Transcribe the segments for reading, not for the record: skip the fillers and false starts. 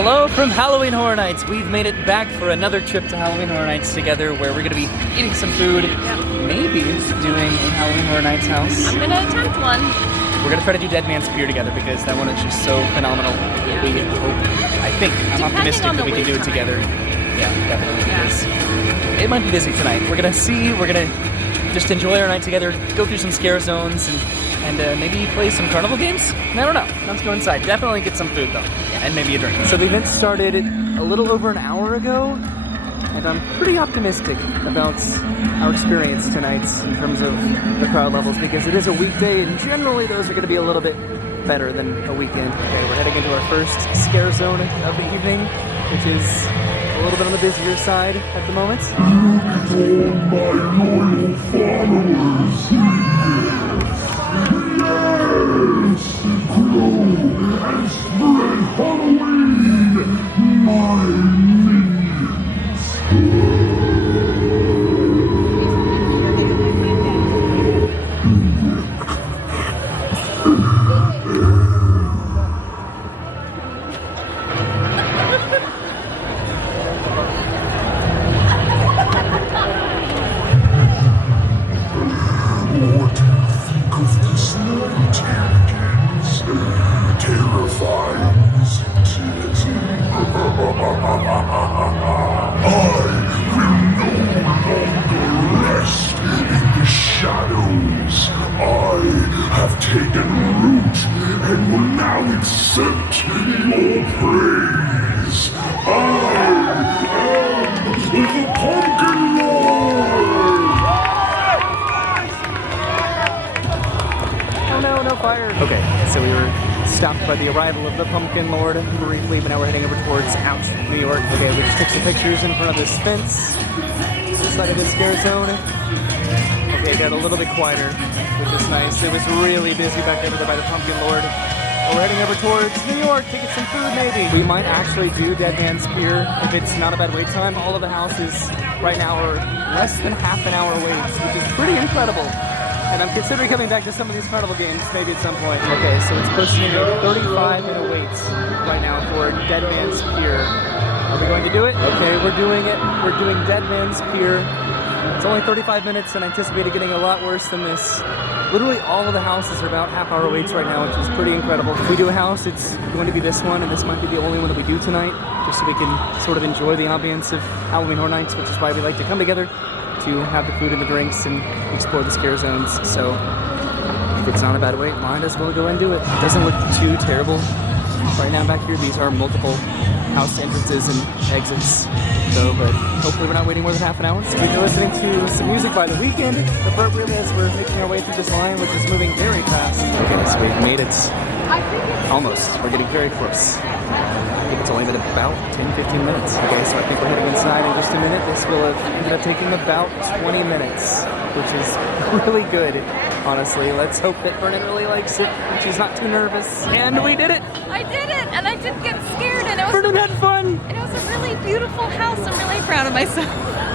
Hello from Halloween Horror Nights. We've made it back for another trip to Halloween Horror Nights together where we're going to be eating some food, maybe doing a Halloween Horror Nights house. I'm going to attempt one. We're going to try to do Dead Man's Pier together because that one is just so phenomenal. Yeah. We hope, I think, I'm optimistic that we can do it together. Yeah, definitely. Because it might be busy tonight. We're going to see, we're going to just enjoy our night together, go through some scare zones, and maybe play some carnival games? I don't know. Let's go inside. Definitely get some food though, and maybe a drink. So the event started a little over an hour ago, and I'm pretty optimistic about our experience tonight in terms of the crowd levels because it is a weekday, and generally those are going to be a little bit better than a weekend. Okay, we're heading into our first scare zone of the evening, which is a little bit on the busier side at the moment. Taken root and will now accept your praise. I am the Pumpkin Lord! Oh no, no fire. Okay, so we were stopped by the arrival of the Pumpkin Lord briefly, but now we're heading over towards New York. Okay, we just took some pictures in front of this fence, inside of this scare zone. Okay, got a little bit quieter, which is nice. It was really busy back over there by the Pumpkin Lord. We're heading over towards New York to get some food, maybe. We might actually do Dead Man's Pier if it's not a bad wait time. All of the houses right now are less than half an hour waits, which is pretty incredible. And I'm considering coming back to some of these carnival games maybe at some point. Okay, so it's posting a 35-minute wait right now for Dead Man's Pier. Are we going to do it? Okay, we're doing it. We're doing Dead Man's Pier. It's only 35 minutes and I anticipated getting a lot worse than this. Literally all of the houses are about half-hour waits right now, which is pretty incredible. If we do a house, it's going to be this one, and this might be the only one that we do tonight, just so we can sort of enjoy the ambience of Halloween Horror Nights, which is why we like to come together to have the food and the drinks and explore the scare zones. So if it's not a bad wait, might as well go and do it. It doesn't look too terrible right now back here. These are multiple house entrances and exits though, but hopefully we're not waiting more than half an hour. So we've been listening to some music by The Weeknd appropriately as we're making our way through this line, which is moving very fast. Okay, so we've made it almost. We're getting very close. I think it's only been about 10-15 minutes. Okay, so I think we're heading inside in just a minute. This will have ended up taking about 20 minutes, which is really good, honestly. Let's hope that Vernon really likes it, and she's not too nervous. And we did it! I did it! And I didn't get scared, and it was Vernon had fun! And it was a really beautiful house. I'm really proud of myself.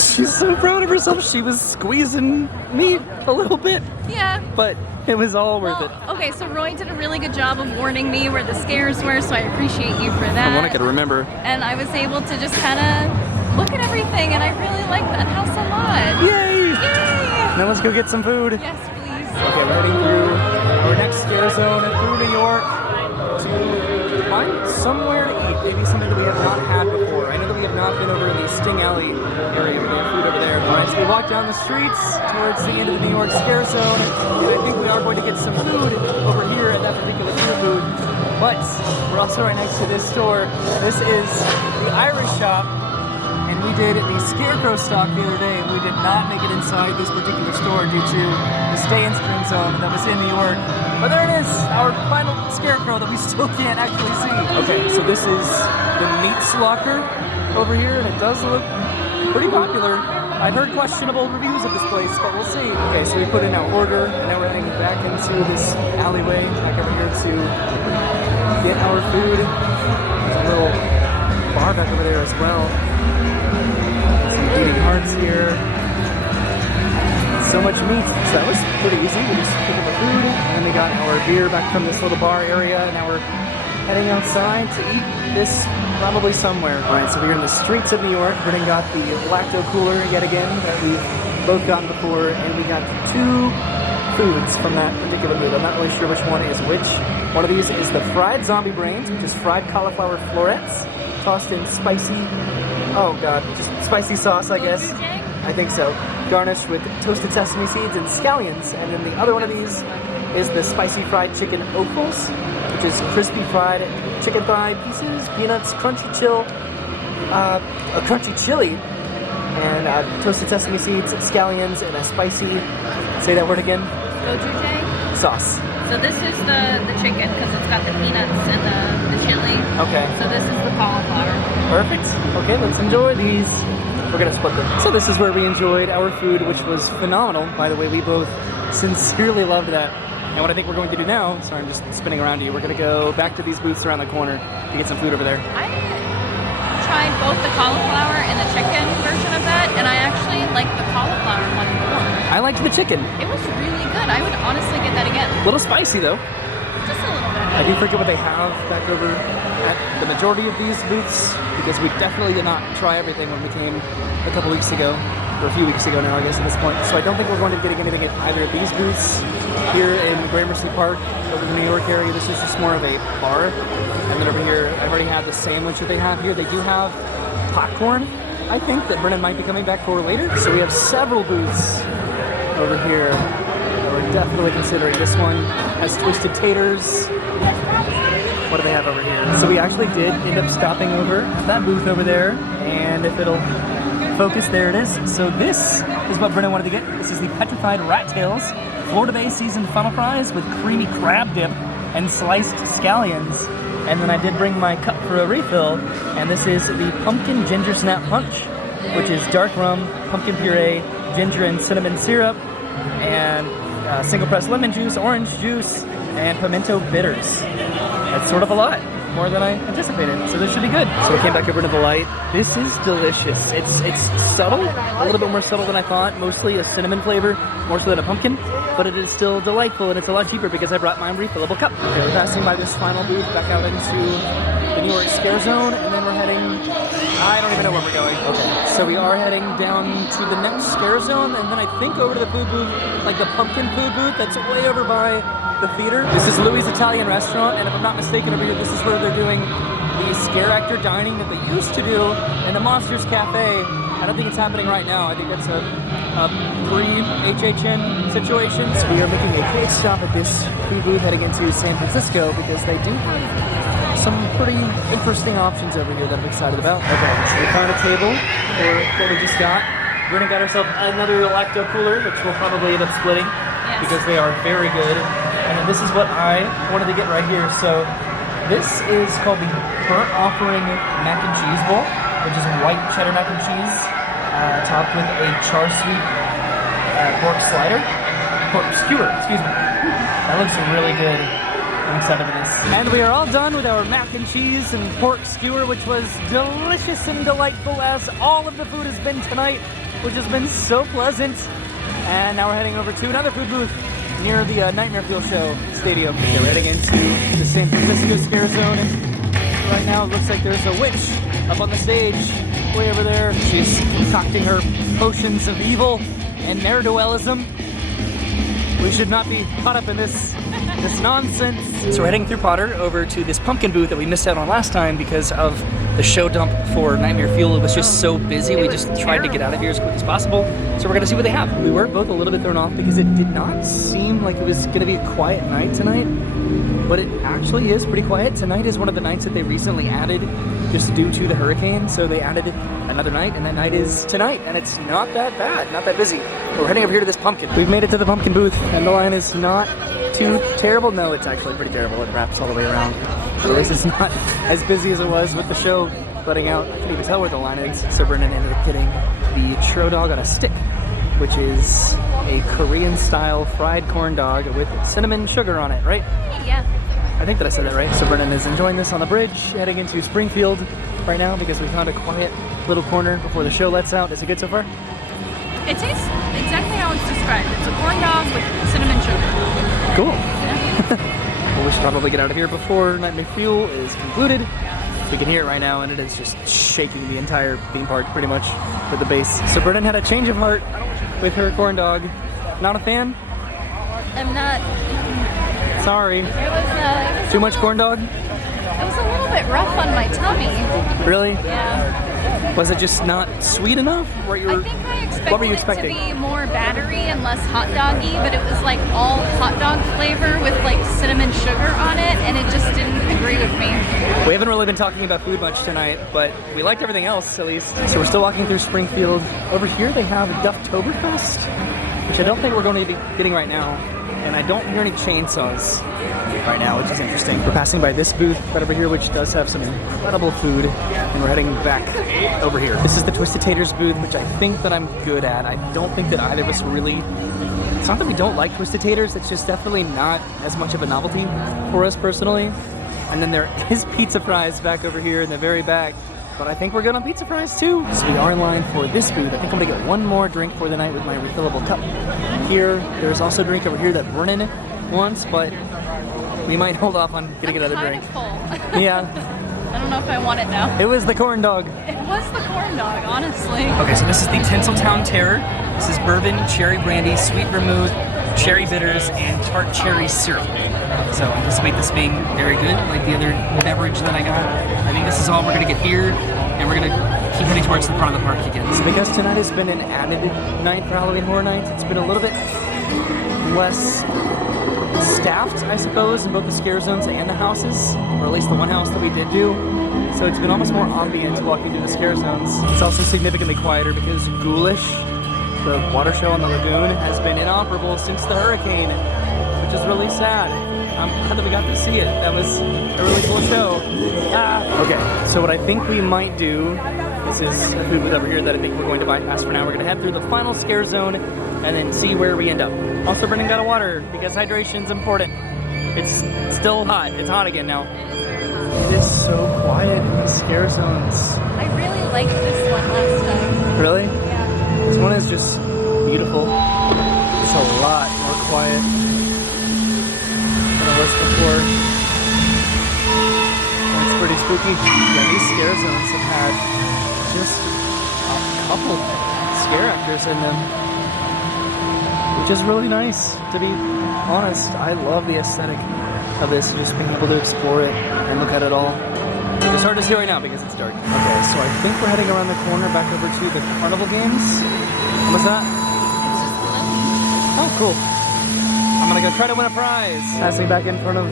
She's so proud of herself. She was squeezing me a little bit. Yeah. But it was all worth it. Okay, so Roy did a really good job of warning me where the scares were, so I appreciate you for that. I want to get to remember. And I was able to just kind of look at everything, and I really like that house a lot. Yay! Yay! Now let's go get some food. Yes, please. Okay, we're heading through our next scare zone through New York to find somewhere to eat. Maybe something that we have not had before. I know that we have not been over in the Sting Alley area. We have food over there. Alright, so we walk down the streets towards the end of the New York scare zone, and I think we are going to get some food over here at that particular food booth. But we're also right next to this store. This is the Irish shop. And we did the Scarecrow stock the other day, and we did not make it inside this particular store due to the stay-in-screen zone that was in New York. But there it is, our final Scarecrow that we still can't actually see. Okay, so this is the Meats Locker over here, and it does look pretty popular. I've heard questionable reviews of this place, but we'll see. Okay, so we put in our order, and now we're heading back into this alleyway, back over here to get our food. There's a little bar back over there as well. Some beating hearts here. So much meat. So that was pretty easy. We just picked up our food, and then we got our beer back from this little bar area, and now we're heading outside to eat this probably somewhere. All right, so we're in the streets of New York. Brennan got the lacto cooler yet again that we've both gotten before, and we got 2 foods from that particular booth. I'm not really sure which one is which. One of these is the fried zombie brains, which is fried cauliflower florets, tossed in spicy, oh god, just spicy sauce, I guess. I think so. Garnished with toasted sesame seeds and scallions. And then the other one of these is the spicy fried chicken offals, which is crispy fried chicken thigh pieces, peanuts, crunchy a crunchy chili, and toasted sesame seeds, scallions, and a spicy, say that word again? Gochujang? Sauce. So this is the chicken because it's got the peanuts and the chili. Okay. So this is the cauliflower. Perfect. Okay, let's enjoy these. We're gonna split them. So this is where we enjoyed our food, which was phenomenal. By the way, we both sincerely loved that. And what I think we're going to do now, sorry, I'm just spinning around to you. We're gonna go back to these booths around the corner to get some food over there. I tried both the cauliflower and the chicken version of that, and I actually liked the cauliflower one more. I liked the chicken. It was really good. I would honestly get that again. A little spicy though. Just a little bit. I do forget what they have back over at the majority of these booths, because we definitely did not try everything when we came a couple weeks ago, or a few weeks ago now, I guess, at this point. So I don't think we're going to be getting anything at either of these booths here in Gramercy Park over the New York area. This is just more of a bar. And then over here, I've already had the sandwich that they have here. They do have popcorn, I think, that Brennan might be coming back for later. So we have several booths over here that we're definitely considering. This one has twisted taters. What do they have over here? So we actually did end up stopping over at that booth over there, and if it'll focus, there it is. So this is what Brennan wanted to get. This is the petrified rat tails, Florida Bay seasoned funnel fries with creamy crab dip and sliced scallions. And then I did bring my cup for a refill, and this is the pumpkin ginger snap punch, which is dark rum, pumpkin puree, ginger and cinnamon syrup, and single pressed lemon juice, orange juice, and pimento bitters. That's sort of a lot, more than I anticipated, so this should be good. So we came back over to the light. This is delicious. It's subtle, a little bit more subtle than I thought, mostly a cinnamon flavor, more so than a pumpkin, but it is still delightful, and it's a lot cheaper because I brought my refillable cup. Okay, we're passing by this final booth back out into the New York Scare Zone, and then we're heading, I don't even know where we're going. Okay, so we are heading down to the next Scare Zone, and then I think over to the food booth, like the pumpkin food booth that's way over by the theater. This is Louis' Italian restaurant, and if I'm not mistaken over here, this is where they're doing the scare actor dining that they used to do in the Monsters Cafe. I don't think it's happening right now. I think that's a pre-HHN situation. So we are making a quick stop at this food booth heading into San Francisco because they do have some pretty interesting options over here that I'm excited about. Okay, so we found a table for what we just got. We're gonna get ourselves another lacto cooler, which we'll probably end up splitting because they are very good. And then this is what I wanted to get right here. So this is called the Burnt Offering Mac and Cheese Bowl, which is white cheddar mac and cheese, topped with a char sweet pork skewer, excuse me. That looks really good. I'm excited for this. And we are all done with our mac and cheese and pork skewer, which was delicious and delightful as all of the food has been tonight, which has been so pleasant. And now we're heading over to another food booth near the Nightmare Fuel Show Stadium. Okay, we're heading into the San Francisco Scare Zone, and right now it looks like there's a witch up on the stage, way over there. She's concocting her potions of evil and ne'er-do-wellism. We should not be caught up in this nonsense. So we're heading through Potter over to this pumpkin booth that we missed out on last time because of the show dump for Nightmare Fuel. It was just so busy. We just tried to get out of here as quick as possible. So we're gonna see what they have. We were both a little bit thrown off because it did not seem like it was gonna be a quiet night tonight, but it actually is pretty quiet. Tonight is one of the nights that they recently added just due to the hurricane. So they added another night, and that night is tonight, and it's not that bad, not that busy. We're heading over here to this pumpkin. We've made it to the pumpkin booth, and the line is not too terrible. No, it's actually pretty terrible. It wraps all the way around. At least it's not as busy as it was with the show letting out. I can't even tell where the line is. So Brennan ended up getting the Tro Dog on a stick, which is a Korean-style fried corn dog with cinnamon sugar on it, right? Yeah. I think that I said that right. So Brennan is enjoying this on the bridge, heading into Springfield right now because we found a quiet little corner before the show lets out. Is it good so far? It tastes exactly how it's described. It's a corn dog with cinnamon sugar. Cool. Well, we should probably get out of here before Nightmare Fuel is concluded. We can hear it right now, and it is just shaking the entire theme park pretty much with the bass. So Brennan had a change of heart with her corn dog. Not a fan? I'm not. Sorry. It was Too much corn dog? It was a little bit rough on my tummy. Really? Yeah. Was it just not sweet enough? I think I expected what were you it expecting? to be more battery and less hot doggy, but it was like all hot dog flavor with like cinnamon sugar on it, and it just didn't agree with me. We haven't really been talking about food much tonight, but we liked everything else at least. So we're still walking through Springfield. Over here they have Dufftoberfest, which I don't think we're going to be getting right now. And I don't hear any chainsaws right now, which is interesting. We're passing by this booth right over here, which does have some incredible food, and we're heading back over here. This is the Twisted Taters booth, which I think that I'm good at. I don't think that either of us really... It's not that we don't like Twisted Taters, it's just definitely not as much of a novelty for us personally. And then there is pizza fries back over here in the very back. But I think we're good on pizza fries too. So we are in line for this booth. I think I'm gonna get one more drink for the night with my refillable cup. Here, there's also a drink over here that Brennan wants, but we might hold off on getting another drink. Full. Yeah. I don't know if I want it now. It was the corn dog. It was the corn dog, honestly. Okay, so this is the Tinseltown Terror. This is bourbon, cherry brandy, sweet vermouth, cherry bitters, and tart cherry syrup. So I anticipate this being very good, like the other beverage that I got. I think this is all we're gonna get here, and we're gonna keep heading towards the front of the park again. So because tonight has been an added night for Halloween Horror Nights, it's been a little bit less staffed, I suppose, in both the scare zones and the houses, or at least the one house that we did do. So it's been almost more ambient walking through the scare zones. It's also significantly quieter because Ghoulish, the water show on the lagoon, has been inoperable since the hurricane, which is really sad. I'm glad that we got to see it. That was a really cool show. Okay, so what I think we might do, this is a food booth over here that I think we're going to bypass for now. We're going to head through the final scare zone and then see where we end up. Also, Brendan got a water because hydration's important. It's still hot. It's hot again now. It is so quiet in the scare zones. I really liked this one last time. Really? Yeah. This one is just beautiful. It's a lot more quiet than it was before. It's pretty spooky. Yeah, these scare zones have had just a couple scare actors in them, which is really nice, to be honest. I love the aesthetic of this, just being able to explore it and look at it all. It's hard to see right now because it's dark. Okay, so I think we're heading around the corner back over to the Carnival games. What was that? Oh, cool. I'm gonna go try to win a prize. Passing back in front of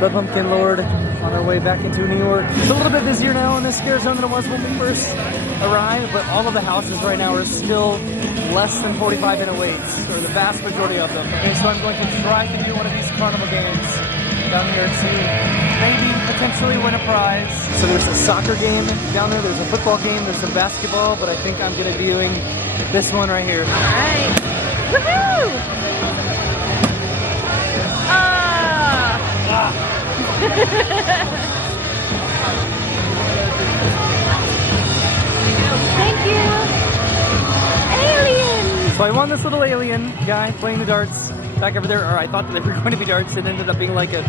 the Pumpkin Lord on our way back into New York. It's a little bit busier now in this scare zone than it was when we first arrived, but all of the houses right now are still less than 45-minute waits, or the vast majority of them. Okay, so I'm going to try to do one of these Carnival games down here and see, maybe potentially win a prize. So there's a soccer game down there, there's a football game, there's some basketball, but I think I'm gonna be doing this one right here. All right. Woohoo! Thank you. Alien. So I won this little alien guy playing the darts back over there, or I thought that they were going to be darts. It ended up being like a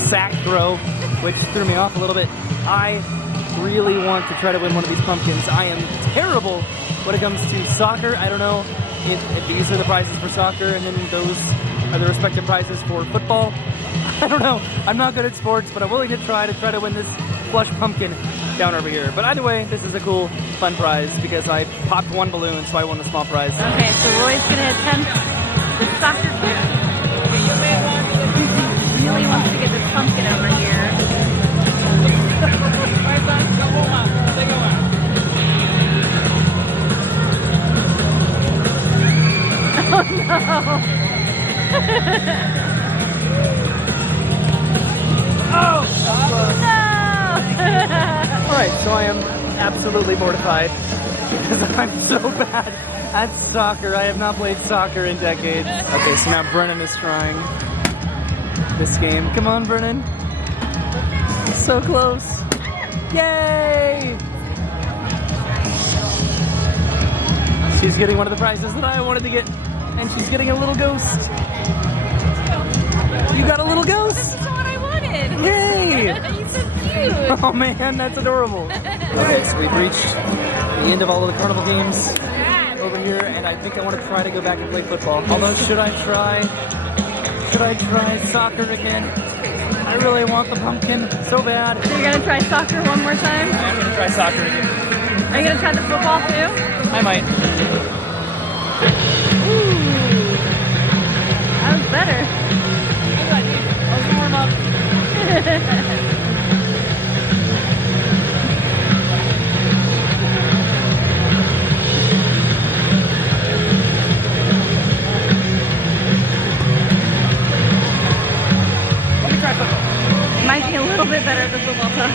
sack throw, which threw me off a little bit. I really want to try to win one of these pumpkins. I am terrible when it comes to soccer. I don't know if these are the prizes for soccer and then those are the respective prizes for football. I don't know. I'm not good at sports, but I'm willing to try to win this plush pumpkin down over here. But either way, this is a cool, fun prize because I popped one balloon, so I won the small prize. Okay, so Roy's gonna attempt the soccer kick. He really wants to get this pumpkin over here. Oh no! Alright, so I am absolutely mortified because I'm so bad at soccer. I have not played soccer in decades. Okay, so now Brennan is trying this game. Come on, Brennan. So close. Yay! She's getting one of the prizes that I wanted to get, and she's getting a little ghost. You got a little ghost? This is what I wanted. Yay! He's so cute. cute. Oh man, that's adorable. Okay, so we've reached the end of all of the carnival games over here, and I think I want to try to go back and play football. Although, should I try soccer again? I really want the pumpkin so bad. So you're gonna try soccer one more time? I'm gonna try soccer again. Are you gonna try the football too? I might. Ooh, that was better. Let's warm up. Let me try football. Might be a little bit better at the football toss.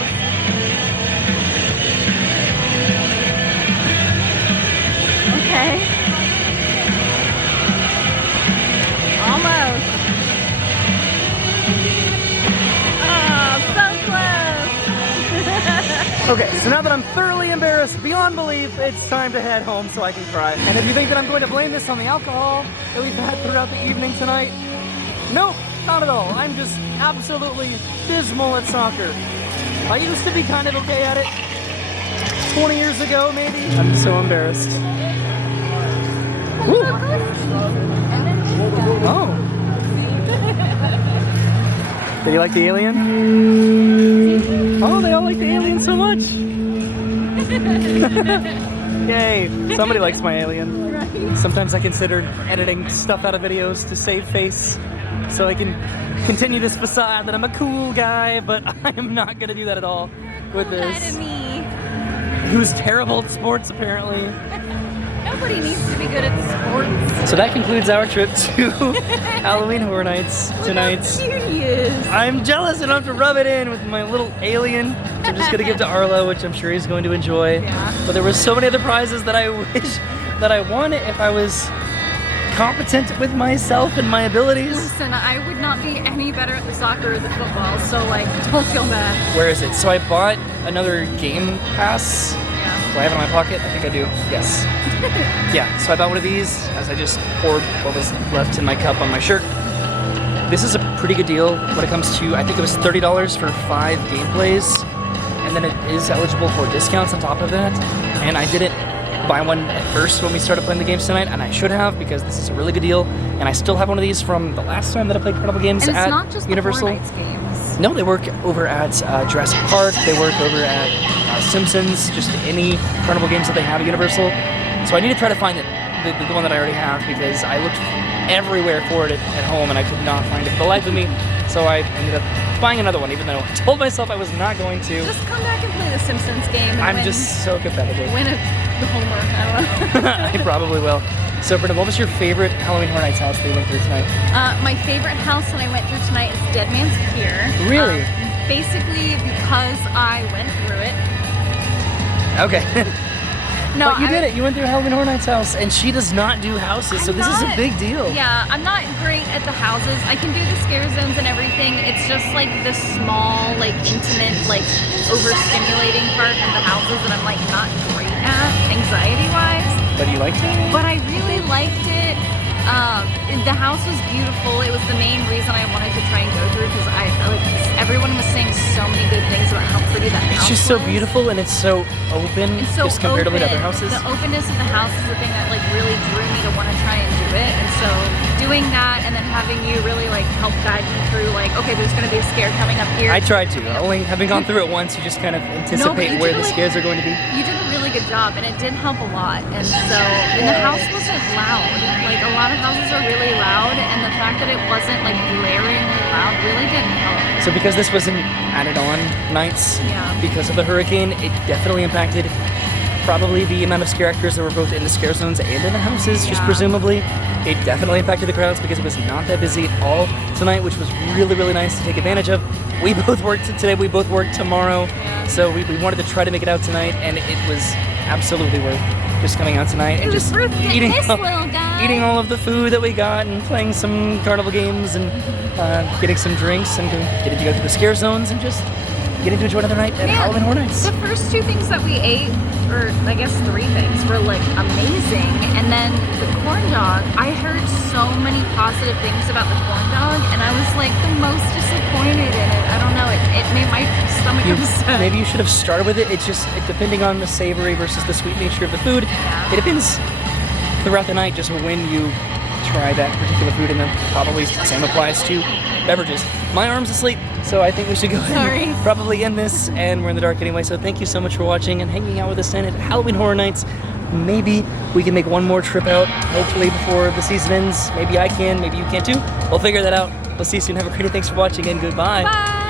Okay. Almost. Okay, so now that I'm thoroughly embarrassed beyond belief, it's time to head home so I can cry. And if you think that I'm going to blame this on the alcohol that we've had throughout the evening tonight, nope, not at all. I'm just absolutely dismal at soccer. I used to be kind of okay at it 20 years ago, maybe. I'm so embarrassed. Woo. Oh. Do you like the alien? Oh, they all like the alien so much. Yay, somebody likes my alien. Right. Sometimes I consider editing stuff out of videos to save face so I can continue this facade that I'm a cool guy, but I am not gonna do that at all with this. Me. Who's terrible at sports, apparently. Nobody needs to be good at sports. So that concludes our trip to Halloween Horror Nights tonight. Look how cute he is. I'm jealous and I have to rub it in with my little alien, which I'm just gonna give to Arlo, which I'm sure he's going to enjoy. Yeah. But there were so many other prizes that I wish that I won if I was competent with myself and my abilities. Listen, I would not be any better at the soccer or the football, so like, don't feel bad. Where is it? So I bought another game pass. Yeah. Do I have it in my pocket? I think I do. Yes. Yeah, so I bought one of these as I just poured what was left in my cup on my shirt. This is a pretty good deal when it comes to, I think it was $30 for 5 gameplays, and then it is eligible for discounts on top of that. And I didn't buy one at first when we started playing the games tonight, and I should have because this is a really good deal. And I still have one of these from the last time that I played Carnival games And it's at not just Universal. the Horror Nights games. No, they work over at Jurassic Park. They work over at Simpsons, just any Carnival games that they have at Universal. So I need to try to find the one that I already have because I looked everywhere for it at home and I could not find it for the life of me. So I ended up buying another one, even though I told myself I was not going to. Just come back and play the Simpsons game. And I'm just so competitive. Win the homework. I don't know. I probably will. So, Brenda, what was your favorite Halloween Horror Nights house that you went through tonight? My favorite house that I went through tonight is Dead Man's Pier. Really? Basically because I went through it. Okay. No, but you did it. You went through Halloween Horror Nights house, and she does not do houses, so this is a big deal. Yeah, I'm not great at the houses. I can do the scare zones and everything. It's just like the small, like intimate, like overstimulating part of the houses that I'm like not great at, anxiety-wise. But you liked it? But I really liked it. The house was beautiful. It was the main reason I wanted to try and go through because I like everyone was saying so many good things about how pretty that house was. It's just so beautiful and it's so open, It's so just comparatively to open. other houses. The openness of the house is the thing that like really drew me to want to try and do it. And so doing that and then having you really like help guide me through like, okay, there's going to be a scare coming up here. I tried to. Only having gone through it once, you just kind of anticipate where the scares are going to be. You did a really good job, and it did help a lot. And so, and the house wasn't loud. Like a lot of houses are really loud, and the fact that it wasn't like blaringly loud really didn't help. So because this wasn't added on nights, Yeah. because of the hurricane, it definitely impacted probably the amount of scare actors that were both in the scare zones and in the houses, just Yeah. presumably. It definitely impacted the crowds because it was not that busy at all tonight, which was really, really nice to take advantage of. We both worked today, we both worked tomorrow, Yeah. so we wanted to try to make it out tonight, and it was absolutely worth just coming out tonight and just eating eating all of the food that we got and playing some carnival games and getting some drinks and getting to go through the scare zones and just getting to enjoy another night at Halloween Horror Nights. The first 2 things that we ate, or I guess 3 things, were like amazing. And then the corn dog, I heard so many positive things about the corn dog, and I was like the most disappointed in it. I don't know, it made my stomach upset. Maybe you should have started with it. It's just depending on the savory versus the sweet nature of the food. Yeah. It depends throughout the night just when you try that particular food, and then probably the same applies to beverages. My arm's asleep, so I think we should go ahead and probably end this, and we're in the dark anyway. So thank you so much for watching and hanging out with us tonight at Halloween Horror Nights. Maybe we can make one more trip out, hopefully before the season ends. Maybe I can, maybe you can too. We'll figure that out. We'll see you soon. Have a great day. Thanks for watching, and goodbye. Bye.